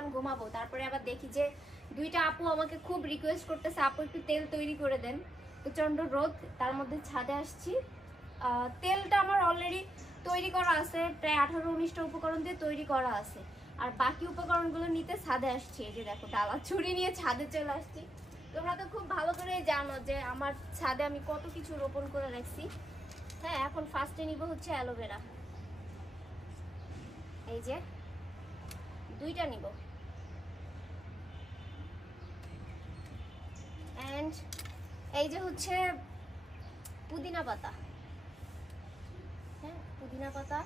কারণ ঘুমাবো। তারপরে আবার দেখি যে দুইটা আপু আমাকে খুব রিকোয়েস্ট করতেছে আপু একটু তেল তৈরি করে দেন, প্রচণ্ড রোদ, তার মধ্যে ছাদে আসছি। তেলটা আমার অলরেডি তৈরি করা আছে, প্রায় 18-19টা উপকরণ দিয়ে তৈরি করা আছে। আর বাকি উপকরণগুলো নিতে ছাদে আসছি। এই যে দেখো ডালা ছুরি নিয়ে ছাদে চলে আসছি। তোমরা তো খুব ভালো করে জানো যে আমার ছাদে আমি কত কিছু রোপণ করে রাখছি। হ্যাঁ, এখন ফার্স্টে নিব হচ্ছে অ্যালোভেরা। এই যে দুইটা নিব। এন্ড এই যে হচ্ছে পুদিনা পাতা। হ্যাঁ, পুদিনা পাতা,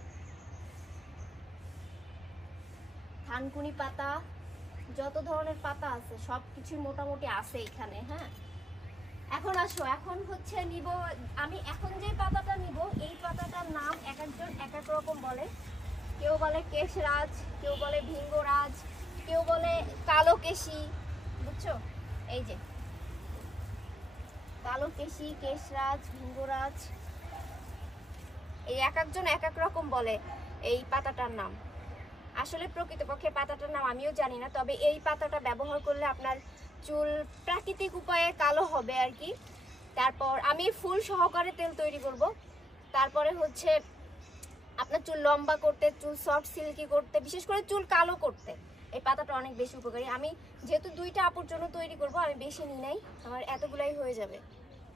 থানকুনি পাতা, যত ধরনের পাতা আছে সব কিছু মোটামুটি আছে এখানে। হ্যাঁ, এখন আসো, এখন হচ্ছে নিব আমি। এখন যে পাতাটা নিব এই পাতাটার নাম এক একজন এক এক রকম বলে। কেউ বলে কেশরাজ, কেউ বলে ভিঙ্গরাজ, কেউ বলে কালো কেশি, বুঝছো? এই যে কালো কেশি, কেশরাজ, ভিঙ্গরাজ, এই এক একজন এক এক রকম বলে এই পাতাটার নাম। আসলে প্রকৃতপক্ষে পাতাটার নাম আমিও জানি না, তবে এই পাতাটা ব্যবহার করলে আপনার চুল প্রাকৃতিক উপায়ে কালো হবে আর কি। তারপর আমি ফুল সহকারে তেল তৈরি করব। তারপরে হচ্ছে আপনার চুল লম্বা করতে, চুল সফট সিল্কি করতে, বিশেষ করে চুল কালো করতে এই পাতাটা অনেক বেশি উপকারী। আমি যেহেতু দুইটা আপুর জন্য তৈরি করব, আমি বেশি নিই নাই, আমার এতগুলাই হয়ে যাবে।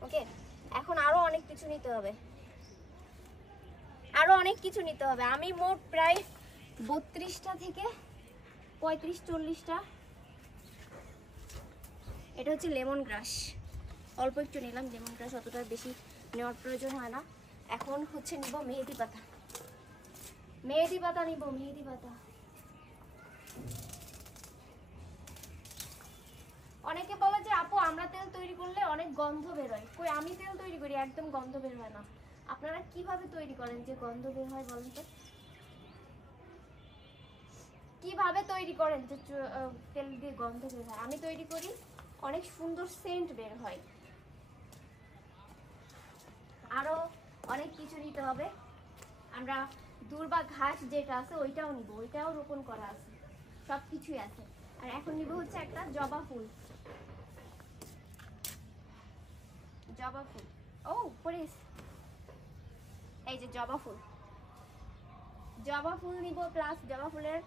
ওকে, এখন আরও অনেক কিছু নিতে হবে, আরও অনেক কিছু নিতে হবে। আমি মোট প্রায় 32টা থেকে 35-40টা। এটা হচ্ছে লেমন গ্রাস, অল্প একটু নিলাম। লেমন গ্রাস অতটা বেশি নেওয়ার প্রয়োজন হয় না। এখন হচ্ছে নিব মেহেদি পাতা। মেহেদি পাতা নিব, মেহেদি পাতা। অনেকে বলে যে আপু আমরা তেল তৈরি করলে অনেক গন্ধ বেরোয়। কই, আমি তেল তৈরি করি একদম গন্ধ বের হয় না। আপনারা কিভাবে তৈরি করেন যে গন্ধ বের হয় বলেন তো? কিভাবে তৈরি করেন যে তেল দিয়ে গন্ধ বের হয়? আমি তৈরি করি, অনেক সুন্দর সেন্ট বের হয়। আরো অনেক কিছু নিতে হবে। আমরা দুর্বা ঘাস যেটা আছে ওইটাও নিব, ওইটাও রোপণ করা আছে, সব কিছুই আছে। আর এখন নিব হচ্ছে একটা জবা ফুল। জবা ফুল, ও পরিস, এই যে জবা ফুল। জবা ফুল নিব, প্লাস জবা ফুলের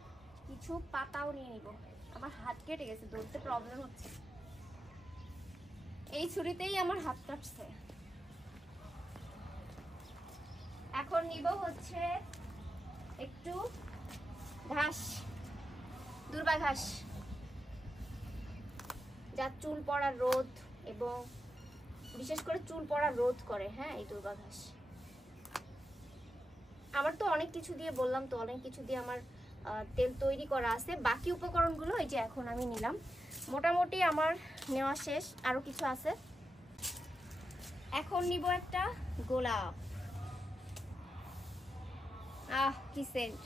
কিছু পাতাও নিয়ে নিব। আমার হাত কেটে গেছে, ধরতে প্রবলেম হচ্ছে, এই ছুরিতেই আমার হাত কাটছে। এখন নিব হচ্ছে একটু ঘাস, দুর্বা ঘাস, যা চুল পড়া রোধ এবং বিশেষ করে চুল পড়া রোধ করে। হ্যাঁ, এই দুর্বা ঘাস। আমার তো অনেক কিছু দিয়ে বললাম, তো অনেক কিছু দিয়ে আমার তেল তৈরি করা আছে। বাকি উপকরণগুলো এই যে এখন আমি নিলাম, মোটামুটি আমার নেওয়া শেষ, আরো কিছু আছে। এখন নিব একটা গোলাপ। আহ কি সেন্ট!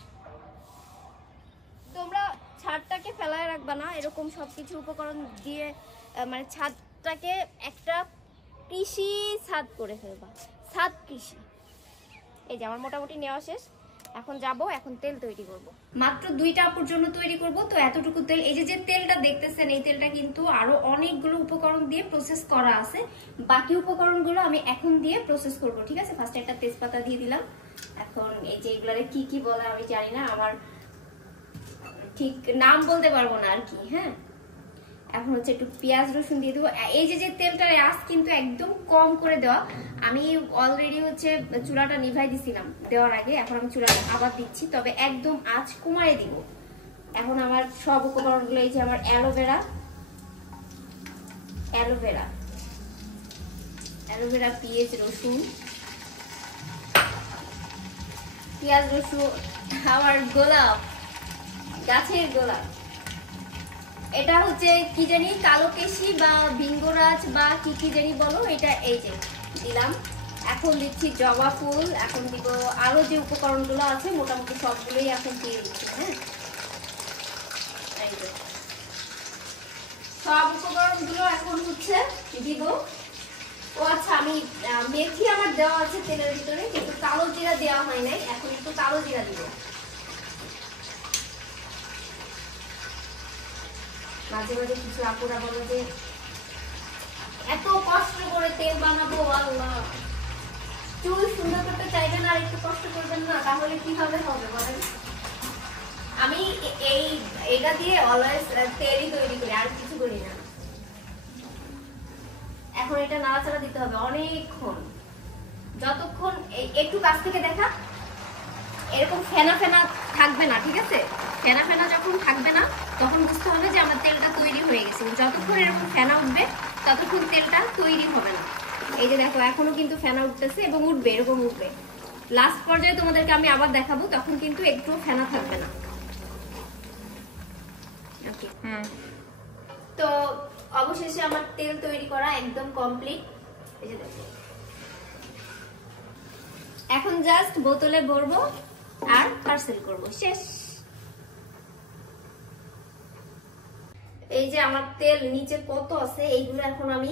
তোমরা ছাদটাকে ফেলায় রাখবা না, এরকম সবকিছু উপকরণ দিয়ে মানে ছাদটাকে একটা কৃষি ছাদ করে ফেলবা, ছাদ কৃষি। এই যে আমার মোটামুটি নেওয়া শেষ, এখন যাব, এখন তেল তৈরি করব। মাত্র 2টা আপুর জন্য তৈরি করব, তো এতটুকু তেল। এই যে তেলটা দেখতেছেন, এই তেলটা কিন্তু আরো অনেকগুলো উপকরণ দিয়ে প্রসেস করা আছে। বাকি উপকরণগুলো আমি এখন দিয়ে প্রসেস করব, ঠিক আছে? ফার্স্টে একটা তেজপাতা দিয়ে দিলাম। এখন এই যে এগুলারে কি কি বলে আমি জানি না, আমার ঠিক নাম বলতে পারবো না আর কি। হ্যাঁ, এখন হচ্ছে একটু পেঁয়াজ রসুন দিয়ে দেবো। এই যে তেলটার আঁচ কিন্তু একদম কম করে দেওয়া। আমি অলরেডি হচ্ছে চুলাটা নিভাই দিছিলাম দেওয়ার আগে, এখন আমি চুলাটা আবার দিচ্ছি, তবে একদম আঁচ কমায় দিব। এখন আমার সব উপকরণগুলো, এই যে আমার অ্যালোভেরা, অ্যালোভেরা, অ্যালোভেরা, পেঁয়াজ রসুন, পেঁয়াজ রসুন, আমার গোলাপ, গাছের গোলাপ। এটা হচ্ছে কি জানি কালো কেশি বা ভিঙ্গরাজ বা কি কি জানি বলো, এটা এই যে দিলাম। এখন দিচ্ছি জবা ফুল। এখন দিব আরো যে উপকরণগুলো আছে মোটামুটি সবগুলোই এখন দিয়ে দিচ্ছি। হ্যাঁ, এই যে সব উপকরণগুলো এখন হচ্ছে দিব। ও আচ্ছা, আমি মেথি আমার দেওয়া আছে তেলের ভিতরে, কিন্তু কালো জিরা দেওয়া হয় নাই। এখন একটু কালো জিরা দিব। মাঝে মাঝে কিছু আপুরা বলে যে এত কষ্ট করে তেল বানাবো, আল্লাহ চুল সুন্দর করতে চাইবেন আর একটু কষ্ট করবেন না, তাহলে কিভাবে হবে বলেন? আমি এটা দিয়ে অলওয়েজ তেলই তৈরি করি, আর কিছু করি না। এখন এটা নাড়াচাড়া দিতে হবে অনেকক্ষণ, যতক্ষণ একটু কাছ থেকে দেখা এরকম ফেনা ফেনা থাকবে না, ঠিক আছে? ফেনা ফেনা যখন থাকবে না তখন বুঝতে হবে যে আমার তেলটা তৈরি হয়ে গেছে। যতক্ষণ এরকম ফেনা উঠবে ততক্ষণ তেলটা তৈরি হবে না। এই যে দেখো এখনো কিন্তু ফেনা উঠতেছে এবং উঠবে, এরকম উঠবে। লাস্ট পর্যায়ে তোমাদেরকে আমি আবার দেখাবো, তখন কিন্তু একটু ফেনা থাকবে না। ওকে, তো অবশেষে আমার তেল তৈরি করা একদম কমপ্লিট। এই যে দেখো এখন জাস্ট বোতলে ভরবো আর পার্সেল করব, শেষ। এই যে আমার তেল নিচে কত আছে, এইগুলো এখন আমি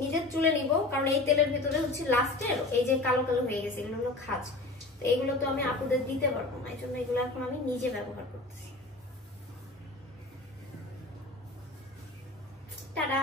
নিজের চুলে নিব, কারণ এই তেলের ভিতরে হচ্ছে লাস্টের এই যে কালো কালো হয়ে গেছে, এগুলো হলো খাজ। তো এইগুলো তো আমি আপুদের দিতে পারবো না, এই জন্য এগুলো এখন আমি নিজে ব্যবহার করতেছি। টাটা।